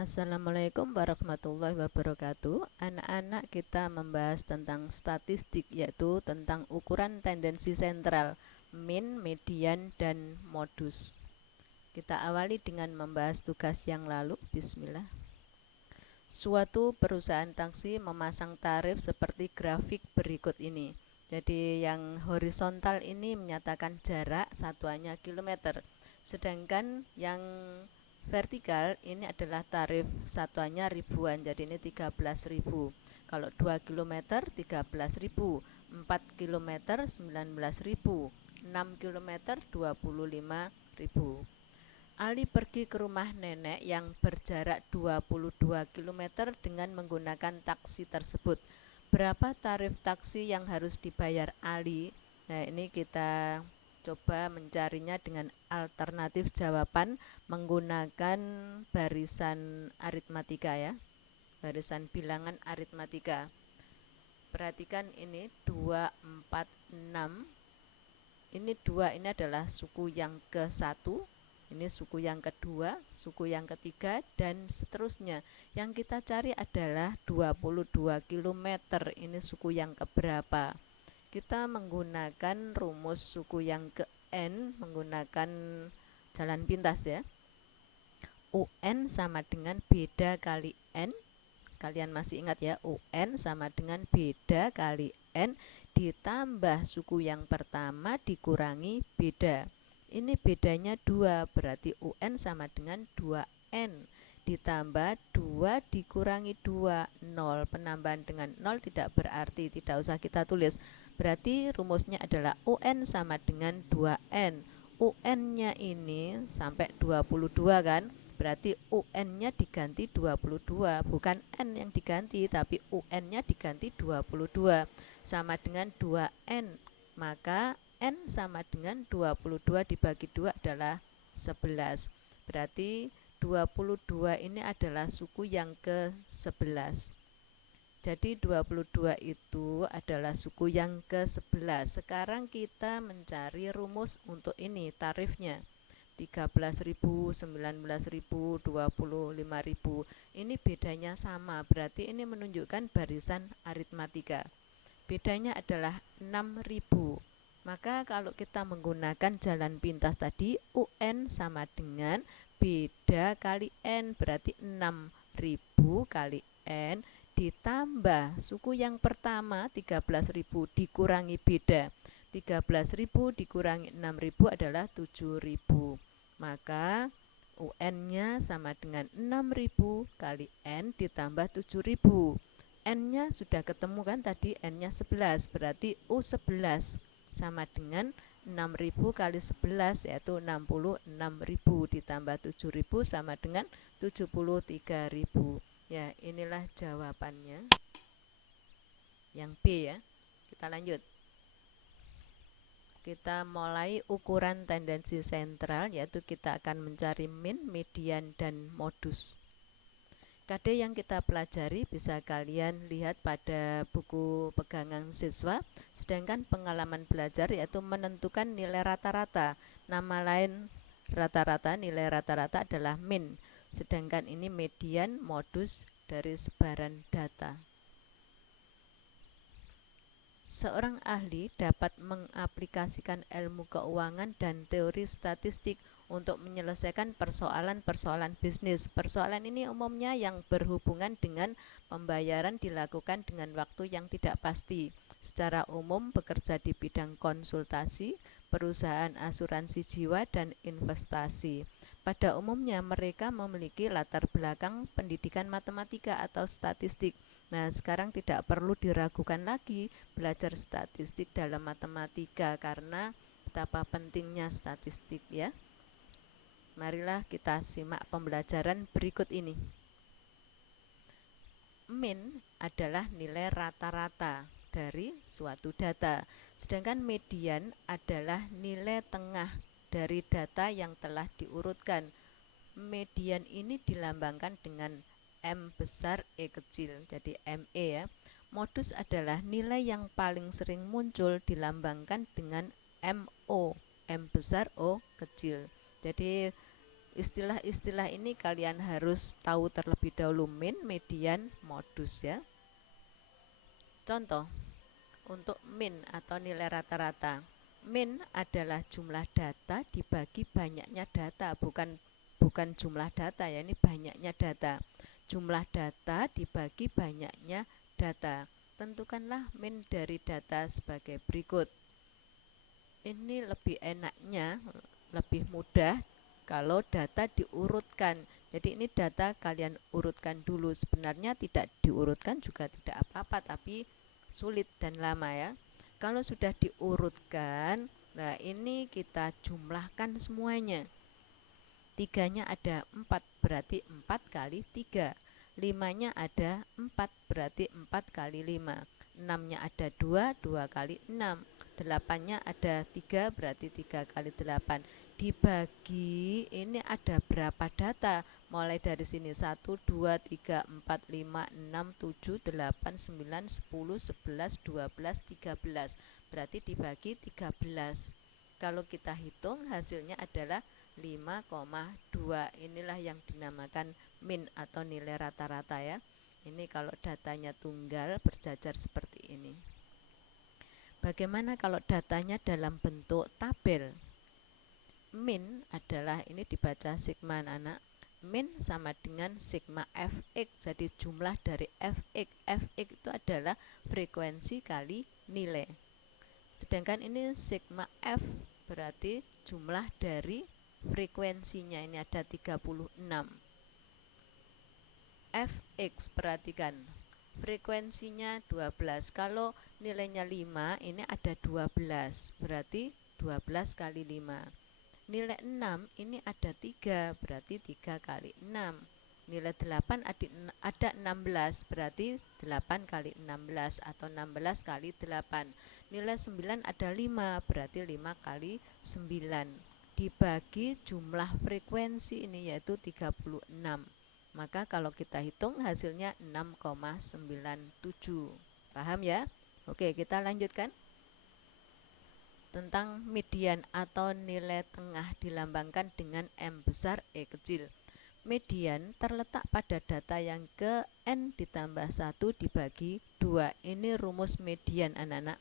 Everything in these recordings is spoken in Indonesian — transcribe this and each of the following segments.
Assalamualaikum warahmatullahi wabarakatuh. Anak-anak, kita membahas tentang statistik, yaitu tentang ukuran tendensi sentral, min, median, dan modus. Kita awali dengan membahas tugas yang lalu. Bismillah. Suatu perusahaan taksi memasang tarif seperti grafik berikut ini. Jadi yang horizontal ini menyatakan jarak, satuannya kilometer. Sedangkan yang vertikal ini adalah tarif, satuannya ribuan. Jadi ini 13.000. Kalau 2 km 13.000, 4 km 19.000, 6 km 25.000. Ali pergi ke rumah nenek yang berjarak 22 km dengan menggunakan taksi tersebut. Berapa tarif taksi yang harus dibayar Ali? Nah, ini kita coba mencarinya dengan alternatif jawaban menggunakan barisan aritmatika ya. Barisan bilangan aritmatika. Perhatikan ini 2, 4, 6. Ini 2 ini adalah suku yang ke-1. Ini suku yang kedua, suku yang ketiga, dan seterusnya. Yang kita cari adalah 22 km. Ini suku yang keberapa? Kita menggunakan rumus suku yang ke N menggunakan jalan pintas ya. UN sama dengan beda kali N. Kalian masih ingat ya, UN sama dengan beda kali N ditambah suku yang pertama dikurangi beda. Ini bedanya 2, berarti UN sama dengan 2N ditambah 2 dikurangi 2, 0. Penambahan dengan 0 tidak berarti, tidak usah kita tulis. Berarti rumusnya adalah UN sama dengan 2N. UN-nya ini sampai 22 kan? Berarti UN-nya diganti 22, bukan N yang diganti, tapi UN-nya diganti 22, sama dengan 2N. Maka N sama dengan 22 dibagi 2 adalah 11. Berarti 22 ini adalah suku yang ke-11. Jadi 22 itu adalah suku yang ke-11. Sekarang kita mencari rumus untuk ini, tarifnya. 13.000, 19.000, 25.000. Ini bedanya sama, berarti ini menunjukkan barisan aritmatika. Bedanya adalah 6.000. Maka kalau kita menggunakan jalan pintas tadi, UN sama dengan beda kali N, berarti 6.000 kali N ditambah suku yang pertama 13.000 dikurangi beda. 13.000 dikurangi 6.000 adalah 7.000. Maka UN-nya sama dengan 6.000 kali N ditambah 7.000. N-nya sudah ketemu kan tadi, N-nya 11, berarti U11 sama dengan 6.000 kali 11, yaitu 66.000 ditambah 7.000 sama dengan 73.000. Ya, inilah jawabannya. Yang B ya. Kita lanjut. Kita mulai ukuran tendensi sentral, yaitu kita akan mencari min, median, dan modus. KD yang kita pelajari bisa kalian lihat pada buku pegangan siswa, sedangkan pengalaman belajar yaitu menentukan nilai rata-rata. Nama lain rata-rata, nilai rata-rata adalah min, sedangkan ini median, modus dari sebaran data. Seorang ahli dapat mengaplikasikan ilmu keuangan dan teori statistik untuk menyelesaikan persoalan-persoalan bisnis. Persoalan ini umumnya yang berhubungan dengan pembayaran dilakukan dengan waktu yang tidak pasti. Secara umum bekerja di bidang konsultasi, perusahaan asuransi jiwa, dan investasi. Pada umumnya mereka memiliki latar belakang pendidikan matematika atau statistik. Nah, sekarang tidak perlu diragukan lagi belajar statistik dalam matematika karena betapa pentingnya statistik ya. Marilah kita simak pembelajaran berikut ini. Min adalah nilai rata-rata dari suatu data, sedangkan median adalah nilai tengah dari data yang telah diurutkan. Median ini dilambangkan dengan M besar E kecil, jadi ME ya. Modus adalah nilai yang paling sering muncul dilambangkan dengan MO, M besar O kecil. Jadi Istilah-istilah ini kalian harus tahu terlebih dahulu, min, median, modus ya. Contoh, untuk min atau nilai rata-rata. Min adalah jumlah data dibagi banyaknya data, bukan jumlah data ya, ini banyaknya data. Jumlah data dibagi banyaknya data. Tentukanlah min dari data sebagai berikut. Ini lebih enaknya, lebih mudah kalau data diurutkan. Jadi ini data kalian urutkan dulu. Sebenarnya tidak diurutkan juga tidak apa-apa, tapi sulit dan lama ya. Kalau sudah diurutkan, nah ini kita jumlahkan semuanya. 3-nya ada 4, berarti 4 kali 3. 5-nya ada 4, berarti 4 kali 5. 6-nya ada 2, 2 kali 6. 8-nya ada 3, berarti 3 kali 8. Dibagi, ini ada berapa data? Mulai dari sini 1, 2, 3, 4, 5, 6, 7, 8, 9, 10, 11, 12, 13. Berarti dibagi 13. Kalau kita hitung hasilnya adalah 5,2. Inilah yang dinamakan min atau nilai rata-rata ya. Ini kalau datanya tunggal berjajar seperti ini. Bagaimana kalau datanya dalam bentuk tabel? Min adalah, ini dibaca sigma anak, min sama dengan sigma fx. Jadi jumlah dari fx. Fx itu adalah frekuensi kali nilai. Sedangkan ini sigma f berarti jumlah dari frekuensinya, ini ada 36. Fx, perhatikan frekuensinya 12. Kalau nilainya 5, ini ada 12, berarti 12 kali 5. Nilai 6 ini ada 3, berarti 3 kali 6. Nilai 8 ada 16, berarti 8 kali 16 atau 16 kali 8. Nilai 9 ada 5, berarti 5 kali 9. Dibagi jumlah frekuensi ini yaitu 36. Maka kalau kita hitung hasilnya 6,97. Paham ya? Oke, kita lanjutkan. Tentang median atau nilai tengah dilambangkan dengan M besar E kecil. Median terletak pada data yang ke N ditambah 1 dibagi 2. Ini rumus median anak-anak.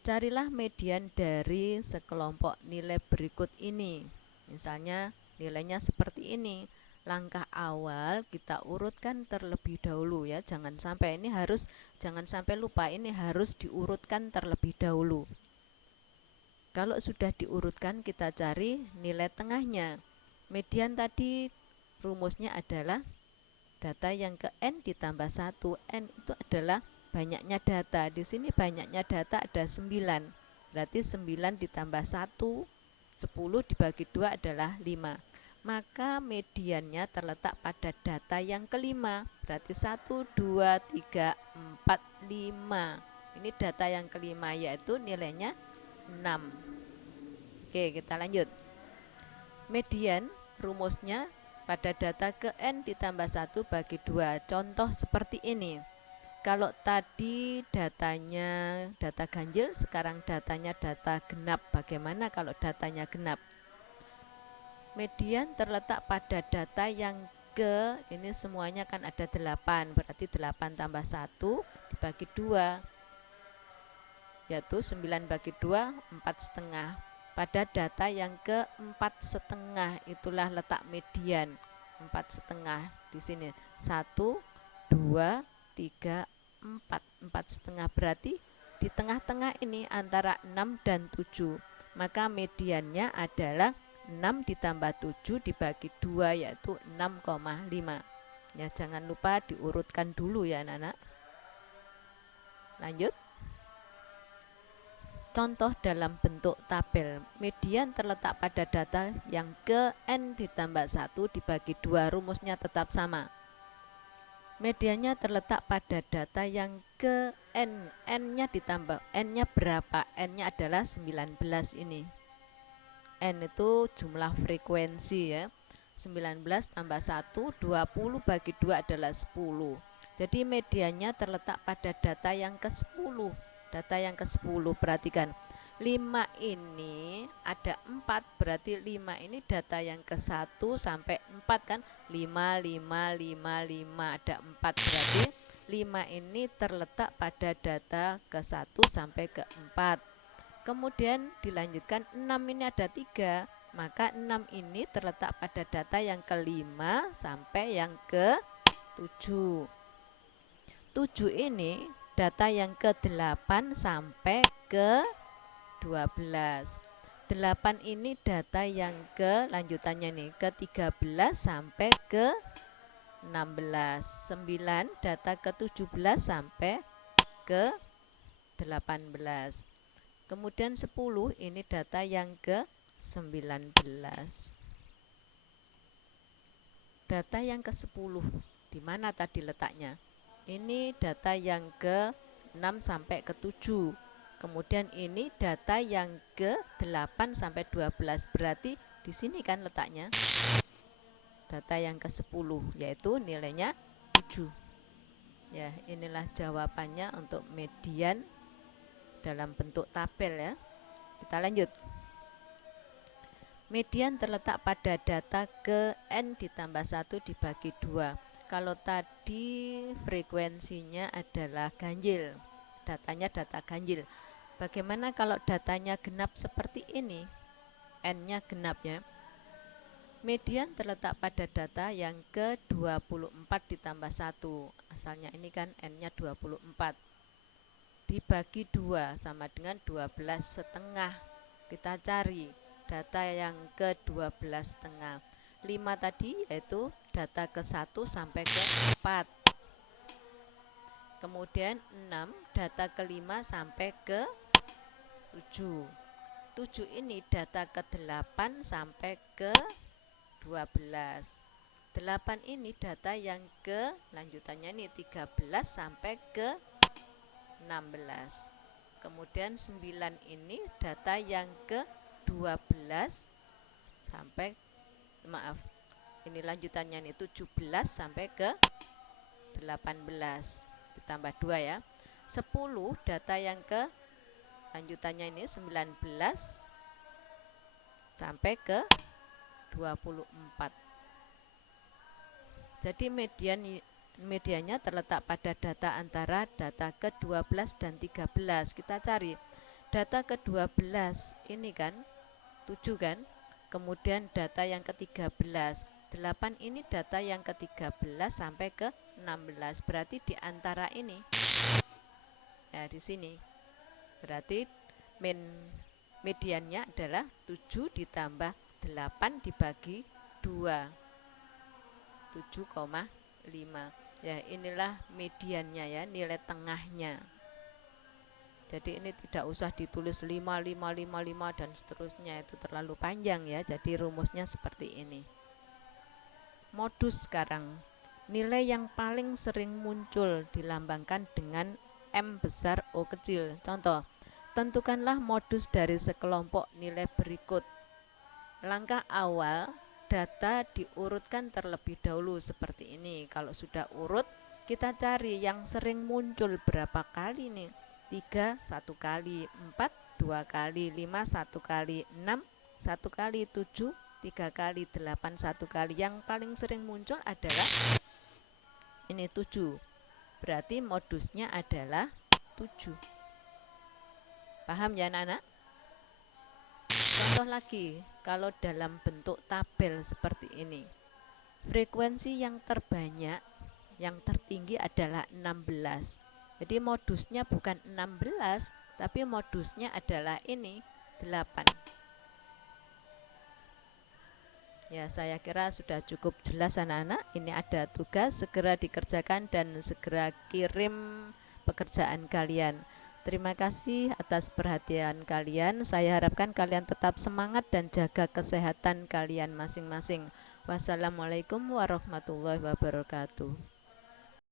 Carilah median dari sekelompok nilai berikut ini. Misalnya nilainya seperti ini. Langkah awal kita urutkan terlebih dahulu ya. Jangan sampai lupa, ini harus diurutkan terlebih dahulu. Kalau sudah diurutkan, kita cari nilai tengahnya. Median tadi rumusnya adalah data yang ke N ditambah 1. N itu adalah banyaknya data. Di sini banyaknya data ada 9. Berarti 9 ditambah 1, 10 dibagi 2 adalah 5. Maka mediannya terletak pada data yang kelima. Berarti 1, 2, 3, 4, 5. Ini data yang kelima, yaitu nilainya 6. Oke, kita lanjut. Median rumusnya pada data ke N ditambah 1 bagi 2. Contoh seperti ini. Kalau tadi datanya data ganjil, sekarang datanya data genap. Bagaimana kalau datanya genap? Median terletak pada data yang ke, ini semuanya kan ada 8, berarti 8 tambah 1 dibagi 2, yaitu 9 bagi 2, 4,5. Pada data yang ke 4,5, itulah letak median. 4,5 di sini. 1, 2, 3, 4. 4,5 berarti di tengah-tengah ini antara 6 dan 7. Maka mediannya adalah 6 ditambah 7 dibagi 2, yaitu 6,5. Ya, jangan lupa diurutkan dulu ya anak-anak. Lanjut. Contoh dalam bentuk tabel. Median terletak pada data yang ke N ditambah 1 dibagi 2. Rumusnya tetap sama. Mediannya terletak pada data yang ke N. N-nya ditambah. N-nya berapa? N-nya adalah 19 ini. N itu jumlah frekuensi ya. 19 tambah 1, 20 bagi 2 adalah 10. Jadi mediannya terletak pada data yang ke-10. Data yang ke-10, perhatikan. 5 ini ada 4, berarti 5 ini data yang ke 1 sampai 4 kan, 5, 5, 5, 5, ada 4, berarti 5 ini terletak pada data ke 1 sampai ke 4. Kemudian dilanjutkan 6 ini ada 3, maka 6 ini terletak pada data yang ke-5 sampai yang ke-7. 7 ini data yang ke-8 sampai ke-12. 8 ini data yang ke lanjutannya nih ke-13 sampai ke-16. 9 data ke-17 sampai ke-18. Kemudian 10 ini data yang ke-19. Data yang ke-10 di mana tadi letaknya? Ini data yang ke-6 sampai ke-7. Kemudian ini data yang ke-8 sampai 12. Berarti di sini kan letaknya data yang ke-10, yaitu nilainya 7. Ya, inilah jawabannya untuk median dalam bentuk tabel ya. Kita lanjut. Median terletak pada data ke N ditambah 1 dibagi 2. Kalau tadi frekuensinya adalah ganjil, datanya data ganjil. Bagaimana kalau datanya genap seperti ini? N-nya genap ya. Median terletak pada data yang ke-24 ditambah 1. Asalnya ini kan N-nya 24. Dibagi 2 sama dengan 12,5. Kita cari data yang ke-12 setengah. 5 tadi yaitu data ke-1 sampai ke-4. Kemudian 6 data ke-5 sampai ke-7. 7 ini data ke-8 sampai ke-12. 8 ini data yang ke lanjutannya ini 13 sampai ke-16. Kemudian 9 ini data yang ke-12 sampai ini lanjutannya ini 17 sampai ke-18. Ditambah 2 ya. 10 data yang ke lanjutannya ini 19 sampai ke 24. Jadi mediannya terletak pada data antara data ke-12 dan 13. Kita cari data ke-12 ini kan 7 kan. Kemudian data yang ke-13 8 ini data yang ke-13 sampai ke-16. Berarti di antara ini ya di sini. Berarti mediannya adalah 7 ditambah 8 dibagi 2. 7,5. Ya, inilah mediannya ya, nilai tengahnya. Jadi ini tidak usah ditulis 5, 5, 5, 5 dan seterusnya, itu terlalu panjang ya. Jadi rumusnya seperti ini. Modus sekarang. Nilai yang paling sering muncul dilambangkan dengan M besar O kecil. Contoh, tentukanlah modus dari sekelompok nilai berikut. Langkah awal, data diurutkan terlebih dahulu seperti ini. Kalau sudah urut, kita cari yang sering muncul berapa kali nih. 3 1 kali, 4 2 kali, 5 1 kali, 6 1 kali, 7 3 kali, 8 1 kali. Yang paling sering muncul adalah ini 7. Berarti modusnya adalah 7. Paham ya anak-anak? Contoh lagi, kalau dalam bentuk tabel seperti ini. Frekuensi yang terbanyak, yang tertinggi adalah 16. Jadi modusnya bukan 16, tapi modusnya adalah ini 8. Ya, saya kira sudah cukup jelas anak-anak. Ini ada tugas, segera dikerjakan dan segera kirim pekerjaan kalian. Terima kasih atas perhatian kalian. Saya harapkan kalian tetap semangat dan jaga kesehatan kalian masing-masing. Wassalamualaikum warahmatullahi wabarakatuh.